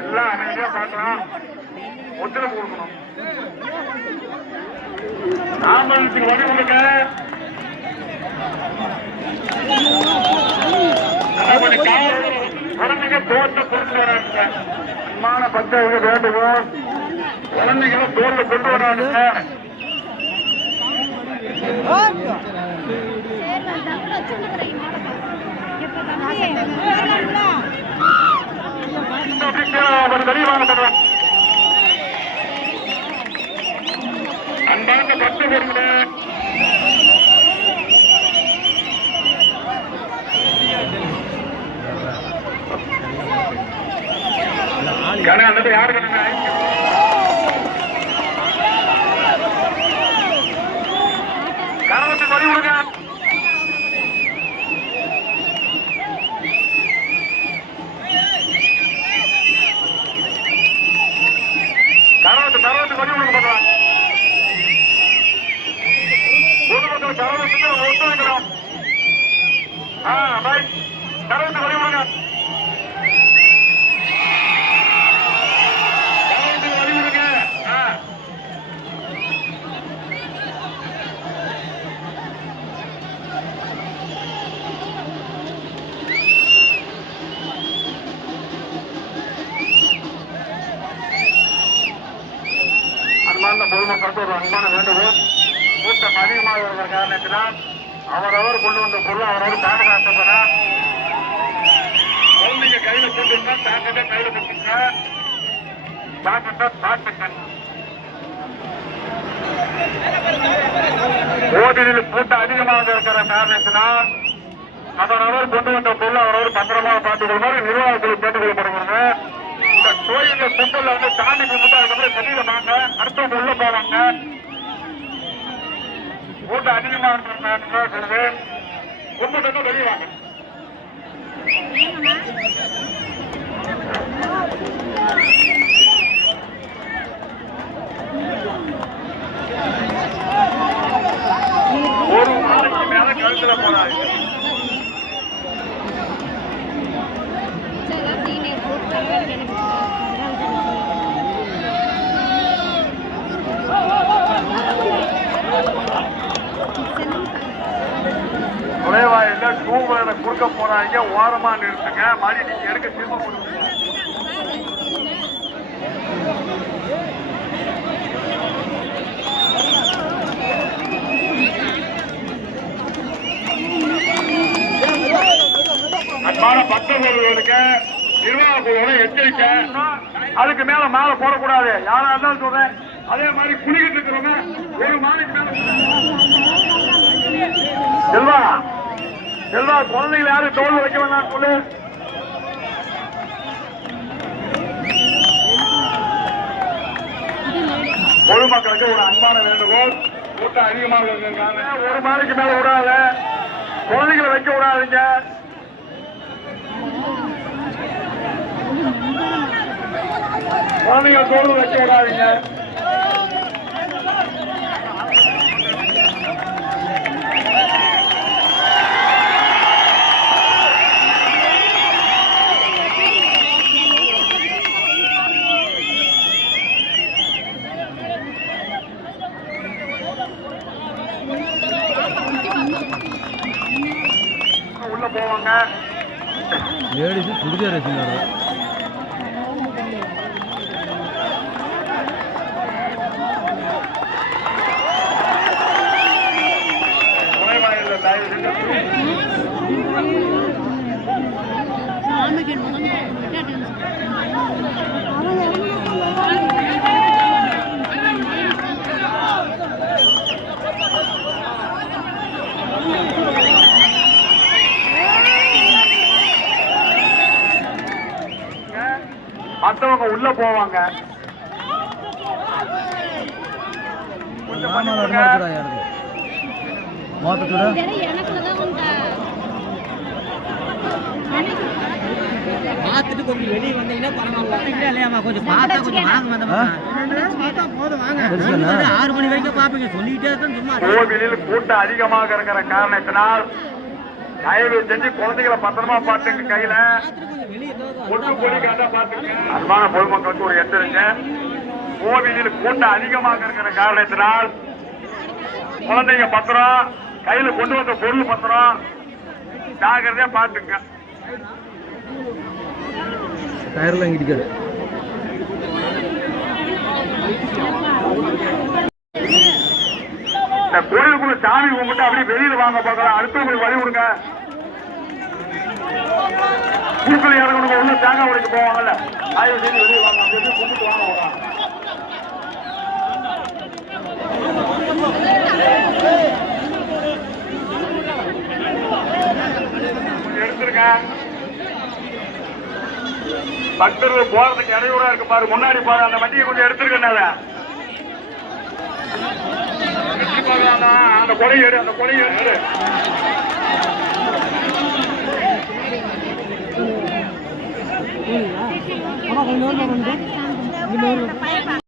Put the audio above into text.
எல்லாம் அமைதியா பார்க்கலாம். ஒத்துழைப்பு கொடுக்கணும். ஆம்புலன்ஸுக்கு வழி கொடுங்க. குழந்தைங்க தோல்ல கொண்டு வராங்க. அன்பான பக்தர்கள் வேண்டுவோம், குழந்தைகளை தோல்ல கொண்டு வராங்க. அன்பான பக்தர்களே, கணக்கு யாரு கணவத்து வழி விடுங்க. கரவத்து வழி விடுங்க. பண்றாங்க பொதுமக்கள் கரவத்துக்கு ஒத்துழைக்கிறோம். ரைட், கரவத்து வழி விடுங்க. பொதுமக்களுக்கு ஒரு அன்பான வேண்டுகோள், கூட்டம் அதிகமாக இருக்கிற காரணத்தினால் அவரவர் கொண்டு வந்த பொருள் அவரவர் பாதுகாத்துக்கிற குழந்தைங்க கையில போட்டுருந்தா தாக்கிட்ட கையில போட்டுருங்க. ஓட்டில் கூட்டம் அதிகமாக இருக்கிற காரணத்தினால் அவரவர் கொண்டு வந்த பொருள் அவரவர் பத்திரமாக பார்த்துக் கொள்ளுமாறு நிர்வாகத்தில் கேட்டுக் கொள்ளப்படுகிறது. இந்த கோயில பொங்கல் வந்து தாண்டி கும்பிட்டு அதுக்கப்புறம் வெளியில வாங்க, அடுத்தவங்க உள்ள போவாங்க. கூட்டம் அதிகமாக இருக்கிறது, கும்பிட்டு வெளியே வாங்க. ஒரு நாளைக்கு மேல கழுத்துல போறாங்க. நுழைவாயில டூ வீலரை குறுக்க போறாங்க, ஓரமா நிறுத்துங்க. மாறி நீங்க எடுக்க திரும்ப கொடுங்க. அன்பான பக்தர்களுக்கு நிர்வாக குழுவோட எச்சரிக்கை, அதுக்கு மேல மாலை போடக்கூடாது. யாரா இருந்தாலும் சொல்றேன். அதே மாதிரி குளிக்கிட்டு இருக்கிறவங்க ஒரு மாலைக்கு மேல செல்வா செல்வா குழந்தைகளை யாரும் தோல் வைக்க வேண்டாம் சொல்லு. பொதுமக்களுக்கு ஒரு அன்பான வேண்டுகோள், கூட்டம் அதிகமாக இருக்காங்க, ஒரு மாலைக்கு மேல விடாத, குழந்தைகளை வைக்க விடாதீங்க. குழந்தைங்க தோல் வைக்க விடாதீங்க. உள்ள போவாங்க. லேடிஸ் சுடிதார் வச்சுருந்தாங்க. மற்றவங்க உள்ள போவாங்க. கொஞ்சம் பண்ணி கொடுங்க. பார்த்துட்டு கொஞ்சம் வெளியே வந்தீங்கன்னா பரவாயில்ல. இல்லையாம்மா கொஞ்சம் பார்த்தா கொஞ்சம் வாங்க வந்த 6 மணி வரைக்கும் பார்ப்பீங்க. சொல்லிட்டே தான் சும்மா. கோவிலில் கூட்டம் அதிகமாக இருக்கிற காரணத்தினால் தயவு செஞ்சு குழந்தைகளை பத்திரமா பாத்துங்க. கையில அன்பான பொதுமக்களுக்கு ஒரு எச்சரிக்கை. கோவிலில் கூட்டம் அதிகமாக இருக்கிற காரணத்தினால் குழந்தைங்க பத்திரம், கையில கொண்டு வந்த பொருள் பத்திரம் ஜாகிரதையா பாத்துங்க. டயர்லாம் இடிக்காது. இந்த கோயிலுக்குள்ள சாமி கும்பிட்டு அப்படியே வெளியில வாங்க பார்க்கலாம். அடுத்தவங்களுக்கு வழி விடுங்க. பூக்கள் இறங்கணுங்க. உள்ள தேங்காய் உடைக்க போவாங்கல்ல, ஆய்வு செய்து வெளியே வாங்க. அப்படி கும்பிட்டு வாங்க போகலாம். எடுத்துருங்க. பக்தர்கள் போறதுக்கு இடையூறா இருக்கு பாரு. முன்னாடி பாரு. அந்த வண்டியை கொஞ்சம் எடுத்துருக்கேன். அந்த கொலையை எடு. அந்த கொலையை எடுத்து கொஞ்சம்